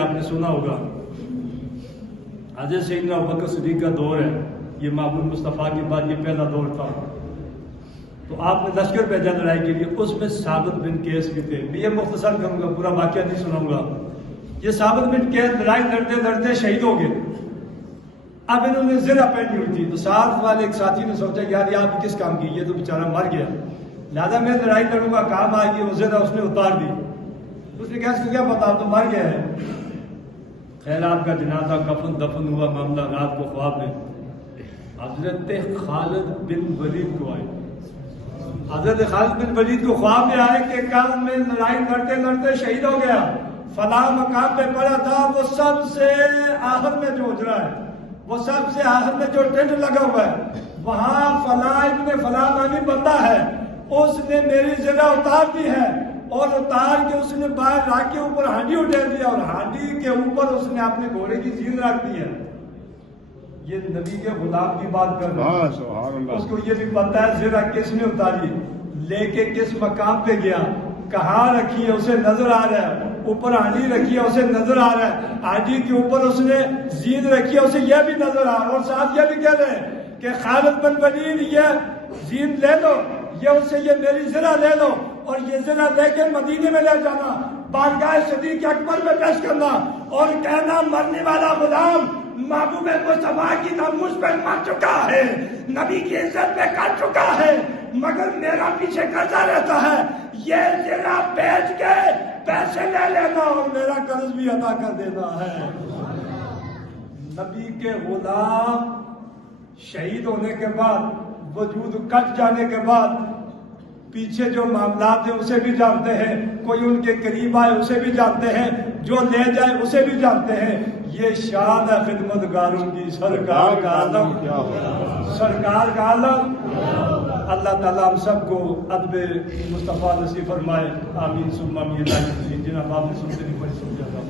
آپ نے سنا ہوگا حضرت سیدنا ابوبکر صدیق کا دور ہے، یہ معبود مصطفیٰ کے بعد یہ پہلا دور تھا۔ تو آپ نے لشکر بھیجا لڑائی کے لیے، اس میں ثابت بن قیس بھی تھے۔ میں یہ مختصر کروں گا، پورا واقعہ نہیں سناؤں گا۔ یہ ثابت بن قیس لڑائی لڑتے لڑتے شہید ہو گئے۔ اب انہوں نے زرہ پہنی ہوئی تھی، تو ساتھ والے ایک ساتھی نے سوچا یار یہ آپ کس کام کی، یہ تو بیچارہ مر گیا، لہٰذا میں لڑائی لڑوں گا، کام آئے گی۔ وہ زرہ اس نے اتار دی۔ اس نے کہا اس کو کیا پتا، آپ تو مر گیا ہے۔ خیر آپ کا جنازہ کفن دفن ہوا، معاملہ رات کو خواب میں حضرت خالد بن ولید کو آئے۔ حضرت خالد بن ولید کو خواب میں آئے کہ کل میں لڑائی لڑتے لڑتے شہید ہو گیا، فلاں مقام پہ پڑا تھا، وہ سب سے آخر میں جو اجرا ہے، وہ سب سے آخر میں جو ٹینٹ لگا ہوا ہے، وہاں فلاں ابن فلاں نامی بندہ ہے، اس نے میری جگہ اتار دی ہے، اور اتار کے اس نے باہر رکھ کے اوپر ہانڈی اٹھا دیا، اور ہانڈی کے اوپر اس نے اپنے گھوڑے کی زین رکھ دی ہے۔ یہ نبی کے غلام کی بات کر رہا ہے، اس کو یہ بھی پتا ہے زرہ کس نے اتاری، لے کے کس مقام پہ گیا، کہاں رکھی ہے اسے نظر آ رہا ہے، اوپر ہانڈی رکھی ہے اسے نظر آ رہا ہے، ہانڈی کے اوپر اس نے زین رکھی ہے اسے یہ بھی نظر آ رہا ہے، اور ساتھ یہ بھی کہہ رہے ہیں کہ خالد بن ولید یہ زین لے لو، یہ اسے یہ میری زرہ لے لو، اور یہ زرہ لے کے مدینے میں لے جانا، بارگاہ صدیق اکبر میں پیش کرنا، اور کہنا مرنے والا غلام محبوب مصطفیٰ کی ناموس پہ مر چکا ہے، نبی کی عزت پہ کر چکا ہے، مگر میرا پیچھے کرتا رہتا ہے، یہ زرہ بیچ کے پیسے لے لینا اور میرا قرض بھی ادا کر دینا ہے۔ نبی کے غلام شہید ہونے کے بعد، وجود کٹ جانے کے بعد، پیچھے جو معاملات ہیں اسے بھی جانتے ہیں، کوئی ان کے قریب آئے اسے بھی جانتے ہیں، جو لے جائے اسے بھی جانتے ہیں۔ یہ شان ہے خدمتگاروں کی، سرکار کا عالم، سرکار کا عالم۔ اللہ تعالیٰ ہم سب کو ادب مصطفیٰ نصیب فرمائے، آمین ثم آمین۔ جناب آپ نے سنتے نہیں پڑی سمجھا تھا۔